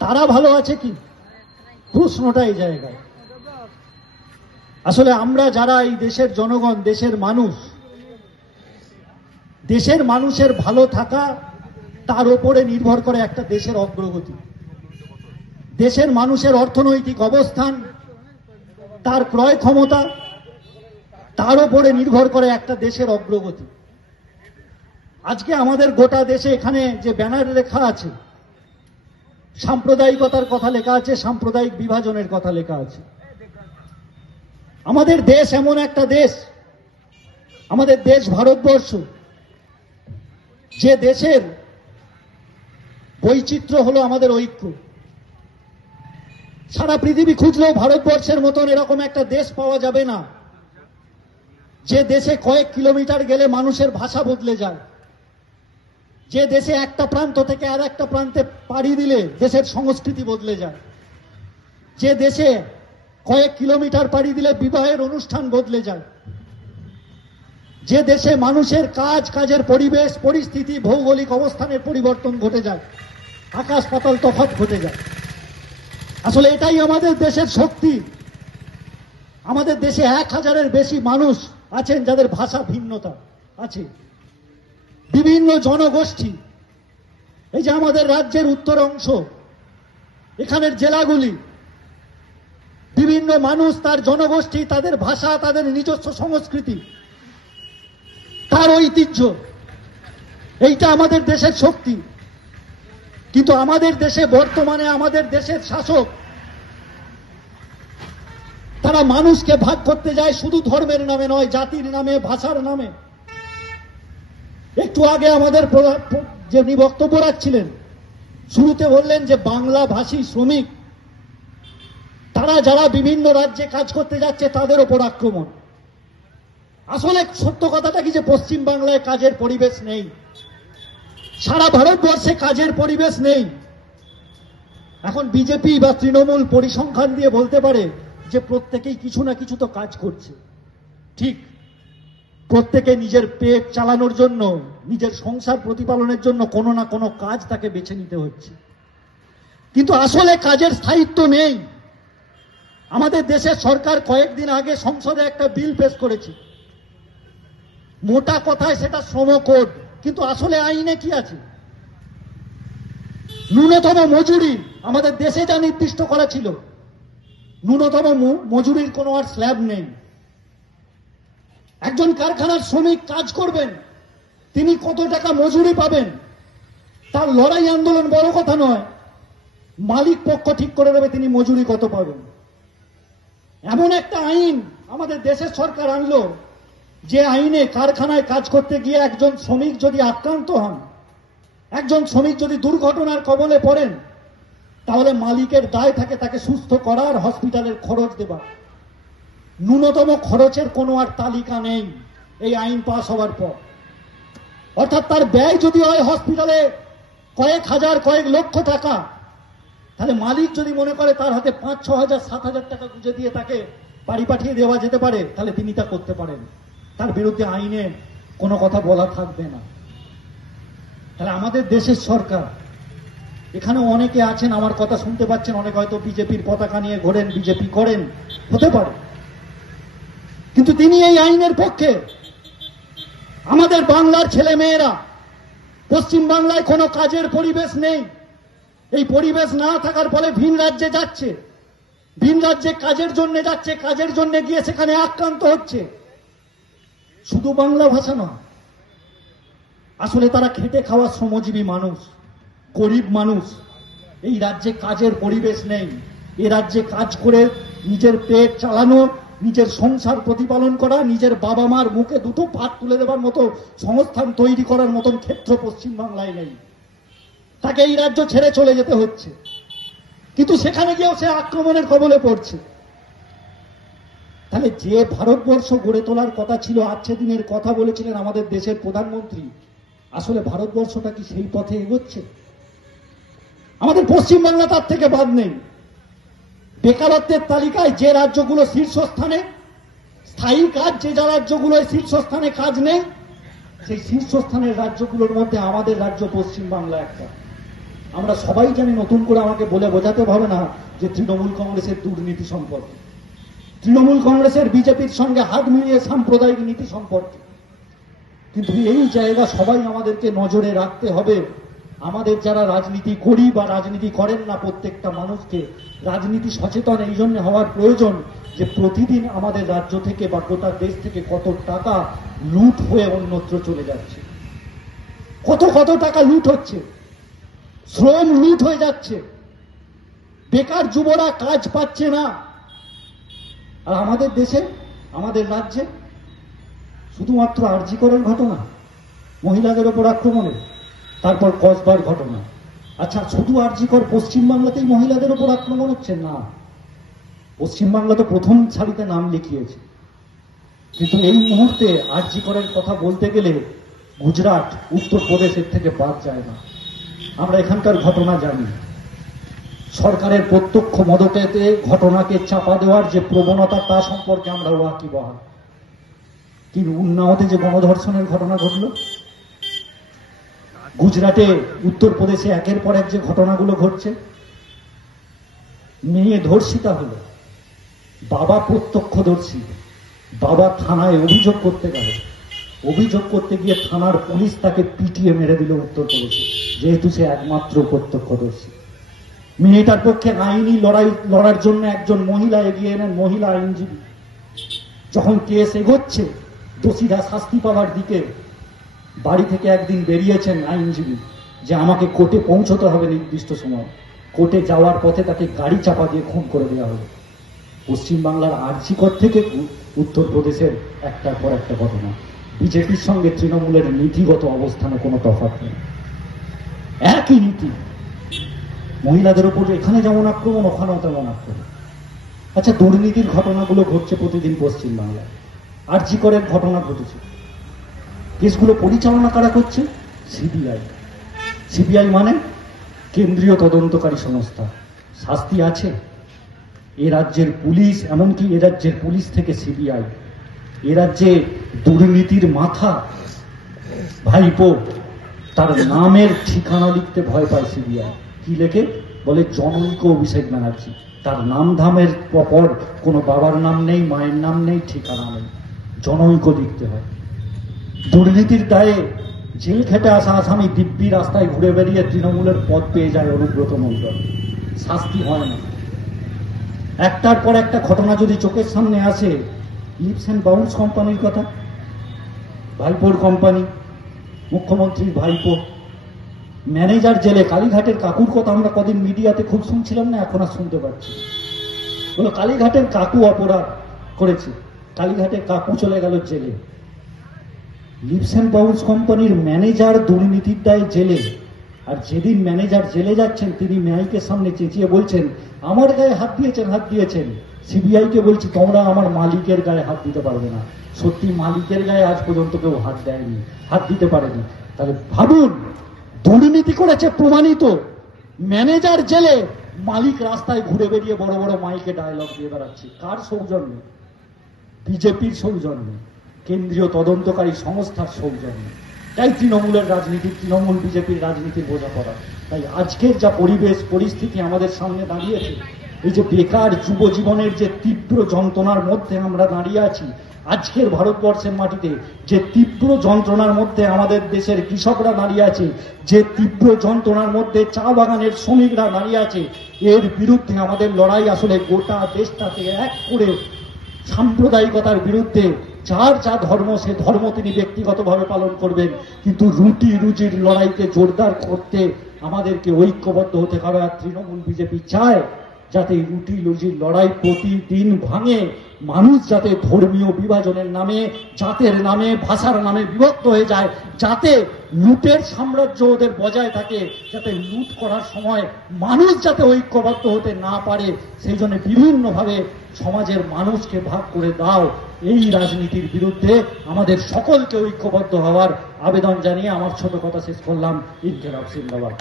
তারা ভালো আছে কি? প্রশ্নটা এই জায়গায়। আসলে আমরা যারা এই দেশের জনগণ, দেশের মানুষ, দেশের মানুষের ভালো থাকা তার উপরে নির্ভর করে একটা দেশের অগ্রগতি। দেশের মানুষের অর্থনৈতিক অবস্থান, তার ক্রয় ক্ষমতা, তার উপরে নির্ভর করে একটা দেশের অগ্রগতি। আজকে আমাদের গোটা দেশে এখানে যে ব্যানার লেখা আছে, সাম্প্রদায়িকতার কথা লেখা আছে, সাম্প্রদায়িক বিভাজনের কথা লেখা আছে। আমাদের দেশ এমন একটা দেশ, আমাদের দেশ ভারতবর্ষ, যে দেশের বৈচিত্র্য হলো আমাদের ঐক্য। সারা পৃথিবী খুঁজলেও ভারতবর্ষের মতন এরকম একটা দেশ পাওয়া যাবে না, যে দেশে কয়েক কিলোমিটার গেলে মানুষের ভাষা বদলে যায়, যে দেশে একটা প্রান্ত থেকে আর একটা প্রান্তে পাড়ি দিলে দেশের সংস্কৃতি বদলে যায়, যে দেশে কয়েক কিলোমিটার পাড়ি দিলে বিবাহের অনুষ্ঠান বদলে যায়, যে দেশে মানুষের কাজের পরিবেশ, পরিস্থিতি, ভৌগোলিক অবস্থানের পরিবর্তন ঘটে যায়, আকাশ পাতাল তফাৎ ঘটে যায়। আসলে এটাই আমাদের দেশের শক্তি। আমাদের দেশে 1000-এর বেশি মানুষ আছেন যাদের ভাষা ভিন্নতা আছে, বিভিন্ন জনগোষ্ঠী। এই যে আমাদের রাজ্যের উত্তর অংশ, এখানের জেলাগুলি, বিভিন্ন মানুষ, তার জনগোষ্ঠী, তাদের ভাষা, তাদের নিজস্ব সংস্কৃতি, তার ঐতিহ্য, এইটা আমাদের দেশের শক্তি। কিন্তু আমাদের দেশে বর্তমানে আমাদের দেশের শাসক, তারা মানুষকে ভাগ করতে যায় শুধু ধর্মের নামে নয়, জাতির নামে, ভাষার নামে। একটু আগে আমাদের যিনি বক্তব্য রাখছিলেন, শুরুতে বললেন যে বাংলা ভাষী শ্রমিক, তারা যারা বিভিন্ন রাজ্যে কাজ করতে যাচ্ছে তাদের ওপর আক্রমণ। আসলে সত্য কথাটা কি যে পশ্চিম বাংলায় কাজের পরিবেশ নেই, সারা ভারতবর্ষে কাজের পরিবেশ নেই। এখন বিজেপি বা তৃণমূল পরিসংখ্যান দিয়ে বলতে পারে যে প্রত্যেকেই কিছু না কিছু তো কাজ করছে। ঠিক, প্রত্যেকে নিজের পেট চালানোর জন্য, নিজের সংসার প্রতিপালনের জন্য কোনো না কোনো কাজ তাকে বেছে নিতে হচ্ছে। কিন্তু আসলে কাজের স্থায়িত্ব নেই। আমাদের দেশের সরকার কয়েকদিন আগে সংসদে একটা বিল পেশ করেছে, মোটা কথায় সেটা শ্রম কোড, কিন্তু আসলে আইনে কি আছে? ন্যূনতম মজুরি আমাদের দেশে যা নির্দিষ্ট করা ছিল, ন্যূনতম মজুরির কোনো আর স্ল্যাব নেই। একজন কারখানার শ্রমিক কাজ করবেন, তিনি কত টাকা মজুরি পাবেন তার লড়াই আন্দোলন বড় কথা নয়, মালিক পক্ষ ঠিক করে দেবে তিনি মজুরি কত পাবেন। এমন একটা আইন আমাদের দেশের সরকার আনলো, যে আইনে কারখানায় কাজ করতে গিয়ে একজন শ্রমিক যদি আক্রান্ত হন, একজন শ্রমিক যদি দুর্ঘটনার কবলে পড়েন, তাহলে মালিকের দায় থাকে তাকে সুস্থ করার, হসপিটালের খরচ দেবার। ন্যূনতম খরচের কোনো আর তালিকা নেই এই আইন পাস হওয়ার পর। অর্থাৎ তার ব্যয় যদি হয় হসপিটালে কয়েক হাজার, কয়েক লক্ষ টাকা, তাহলে মালিক যদি মনে করে তার হাতে 5-6 হাজার, 7 হাজার টাকা গুঁজে দিয়ে তাকে বাড়ি পাঠিয়ে দেওয়া যেতে পারে, তাহলে তিনি তা করতে পারেন, তার বিরুদ্ধে আইনে কোনো কথা বলা থাকবে না। তাহলে আমাদের দেশের সরকার, এখানে অনেকে আছেন আমার কথা শুনতে পাচ্ছেন, অনেকে হয়তো বিজেপির পতাকা নিয়ে ঘোরেন, বিজেপি করেন, হতে পারে, কিন্তু তিনি এই আইনের পক্ষে। আমাদের বাংলার ছেলে মেয়েরা, পশ্চিম বাংলায় কোনো কাজের পরিবেশ নেই, এই পরিবেশ না থাকার ফলে ভিন রাজ্যে যাচ্ছে, ভিন রাজ্যে কাজের জন্য যাচ্ছে, কাজের জন্য গিয়ে সেখানে আক্রান্ত হচ্ছে। শুধু বাংলা ভাষা নয়, আসলে তারা খেটে খাওয়া শ্রমজীবী মানুষ, গরিব মানুষ। এই রাজ্যে কাজের পরিবেশ নেই। এ রাজ্যে কাজ করে নিজের পেট চালানো, নিজের সংসার প্রতিপালন করা, নিজের বাবা মার মুখে দুটো ভাত তুলে দেবার মতো সংস্থান তৈরি করার মতন ক্ষেত্র পশ্চিম বাংলায় নেই। তাকে এই রাজ্য ছেড়ে চলে যেতে হচ্ছে, কিন্তু সেখানে গিয়েও সে আক্রমণের কবলে পড়ছে। তাহলে যে ভারতবর্ষ গড়ে তোলার কথা ছিল, আজকে দিনের কথা বলেছিলেন আমাদের দেশের প্রধানমন্ত্রী, আসলে ভারতবর্ষটা কি সেই পথে এগোচ্ছে? আমাদের পশ্চিমবাংলা তার থেকে বাদ নেই। বেকারত্বের তালিকায় যে রাজ্যগুলো শীর্ষস্থানে, স্থায়ী কাজ যে রাজ্যগুলো শীর্ষস্থানে কাজ নেই, সেই শীর্ষস্থানের রাজ্যগুলোর মধ্যে আমাদের রাজ্য পশ্চিমবাংলা একটা। আমরা সবাই জানি, নতুন করে আমাকে বলে বোঝাতে হবে না যে তৃণমূল কংগ্রেসের দুর্নীতি সম্পর্কে, তৃণমূল কংগ্রেসের বিজেপির সঙ্গে হাত মিলিয়ে সাম্প্রদায়িক নীতি সম্পর্কে। কিন্তু এই জায়গা সবাই আমাদেরকে নজরে রাখতে হবে। আমাদের যারা রাজনীতি করি বা রাজনীতি করেন না, প্রত্যেকটা মানুষকে রাজনীতি সচেতন এই জন্য হওয়ার প্রয়োজন যে প্রতিদিন আমাদের রাজ্য থেকে বা গোটা দেশ থেকে কত টাকা লুট হয়ে অন্যত্র চলে যাচ্ছে, কত কত টাকা লুট হচ্ছে, শ্রম লুট হয়ে যাচ্ছে, বেকার যুবরা কাজ পাচ্ছে না। আর আমাদের দেশে, আমাদের রাজ্যে শুধুমাত্র আরজি করের ঘটনা, মহিলাদের ওপর আক্রমণের, তারপর কসবার ঘটনা। আচ্ছা, শুধু আরজি কর পশ্চিমবাংলাতেই মহিলাদের ওপর আক্রমণ হচ্ছে না? পশ্চিমবাংলা তো প্রথম সারিতে নাম লিখিয়েছে, কিন্তু এই মুহূর্তে আরজি করের কথা বলতে গেলে গুজরাট, উত্তরপ্রদেশের থেকে বাদ যায় না। আমরা এখানকার ঘটনা জানি। সরকারের প্রত্যক্ষ মদতেতে ঘটনাকে চাপা দেওয়ার যে প্রবণতা, তা সম্পর্কে আমরা ওয়াকিবহাল। কিন্তু উন্নাওতে যে গণধর্ষণের ঘটনা ঘটল, গুজরাটে, উত্তরপ্রদেশে একের পর এক যে ঘটনাগুলো ঘটছে, মেয়ে ধর্ষিতা হলো, বাবা প্রত্যক্ষদর্শী, বাবা থানায় অভিযোগ করতে গেল, অভিযোগ করতে গিয়ে থানার পুলিশ তাকে পিটিয়ে মেরে দিল উত্তরপ্রদেশে, যেহেতু সে একমাত্র প্রত্যক্ষদর্শী। মেয়েটার পক্ষে আইনি লড়ার জন্য একজন মহিলা এগিয়ে এলেন, মহিলা আইনজীবী। যখন কেস এগোচ্ছে, দোষীরা শাস্তি পাওয়ার দিকে, বাড়ি থেকে একদিন বেরিয়েছেন আইনজীবী যে আমাকে কোর্টে পৌঁছতে হবে নির্দিষ্ট সময়। কোর্টে যাওয়ার পথে তাকে গাড়ি চাপা দিয়ে খুন করে দেওয়া হলো। পশ্চিমবাংলার আরজিকর থেকে উত্তরপ্রদেশের একটার পর একটা ঘটনা। বিজেপির সঙ্গে তৃণমূলের নীতিগত অবস্থানে কোনো তফাৎ নেই, একই নীতি। মহিলাদের উপর এখানে যেমন আক্রমণ, ওখানেও তেমন আক্রমণ। আচ্ছা, দুর্নীতির ঘটনাগুলো ঘটছে প্রতিদিন পশ্চিমবাংলায়। আরজিকরের ঘটনা ঘটেছে, কেসগুলো পরিচালনা কারা করছে? সিবিআই। সিবিআই মানে কেন্দ্রীয় তদন্তকারী সংস্থা। শাস্তি আছে? এ রাজ্যের পুলিশ, এমনকি এ রাজ্যের পুলিশ থেকে সিবিআই, এ রাজ্যে দুর্নীতির মাথা ভাইপো, তার নামের ঠিকানা লিখতে ভয় পায় সিবিআই। কি লেখে? বলে জনৈক অভিষেক ব্যানার্জি। তার নাম ধামের পর কোনো বাবার নাম নেই, মায়ের নাম নেই, ঠিকানা নেই, জনৈক লিখতে হয়। দুর্নীতির দায়ে জেল খেটে আসা আসামি দিব্যি রাস্তায় ঘুরে বেরিয়ে তৃণমূলের পদ পেয়ে যায় অনুব্রত মণ্ডল, শাস্তি হয় না। একটার পর একটা ঘটনা যদি চোখের সামনে আসে, লিপস অ্যান্ড বাউন্স কোম্পানির কথা, ভাইপোর কোম্পানি, মুখ্যমন্ত্রীর ভাইপো, ম্যানেজার জেলে। কালীঘাটের কাকুর কথা আমরা কদিন মিডিয়াতে খুব শুনছিলাম না, এখন আর শুনতে পাচ্ছি। বলো কালীঘাটের কাকু অপরাধ করেছে, কালীঘাটের কাকু চলে গেল জেলে। লিপস অ্যান্ড বাউন্স কোম্পানির ম্যানেজার দুর্নীতির দায়ে জেলে। আর যেদিন ম্যানেজার জেলে যাচ্ছেন, তিনি ন্যায়িকের সামনে চেঁচিয়ে বলছেন আমার গায়ে হাত দিয়েছেন, হাত দিয়েছেন। সিবিআইকে বলছি তোমরা আমার মালিকের গায়ে হাত দিতে পারবে না। সত্যি মালিকের গায়ে আজ পর্যন্ত কেউ হাত দেয়নি, হাত দিতে পারেনি। তাহলে ভাবুন, দুর্নীতি করেছে প্রমাণিত, ম্যানেজার জেলে, মালিক রাস্তায় ঘুরে বেরিয়ে বড় বড় মাইকে ডায়লগ দিয়ে বেড়াচ্ছে। কার সৌজন্যে? বিজেপির সৌজন্যে, কেন্দ্রীয় তদন্তকারী সংস্থার সৌজন্যে। তাই তৃণমূলের রাজনীতি, তৃণমূল বিজেপির রাজনীতির বোঝাপড়া। তাই আজকের যা পরিবেশ পরিস্থিতি আমাদের সামনে দাঁড়িয়েছে, এই যে বেকার যুব জীবনের যে তীব্র যন্ত্রণার মধ্যে আমরা দাঁড়িয়ে আছি, আজকের ভারতবর্ষের মাটিতে যে তীব্র যন্ত্রণার মধ্যে আমাদের দেশের কৃষকরা দাঁড়িয়ে আছে, যে তীব্র যন্ত্রণার মধ্যে চা বাগানের শ্রমিকরা দাঁড়িয়ে আছে, এর বিরুদ্ধে আমাদের লড়াই আসলে গোটা দেশটাকে এক করে সাম্প্রদায়িকতার বিরুদ্ধে। যার যা ধর্ম, সে ধর্ম তিনি ব্যক্তিগতভাবে পালন করবেন, কিন্তু রুটি রুজির লড়াইকে জোরদার করতে আমাদেরকে ঐক্যবদ্ধ হতে হবে। আর তৃণমূল বিজেপি চায় যাতে রুটি রুজির লড়াই প্রতিদিন ভাঙে, মানুষ যাতে ধর্মীয় বিভাজনের নামে, জাতের নামে, ভাষার নামে বিভক্ত হয়ে যায়, যাতে লুটের সাম্রাজ্য ওদের বজায় থাকে, যাতে লুট করার সময় মানুষ যাতে ঐক্যবদ্ধ হতে না পারে, সেই জন্য বিভিন্নভাবে সমাজের মানুষকে ভাগ করে দাও। এই রাজনীতির বিরুদ্ধে আমাদের সকলকে ঐক্যবদ্ধ হওয়ার আবেদন জানিয়ে আমার ছোট কথা শেষ করলাম। ইনকিলাব জিন্দাবাদ।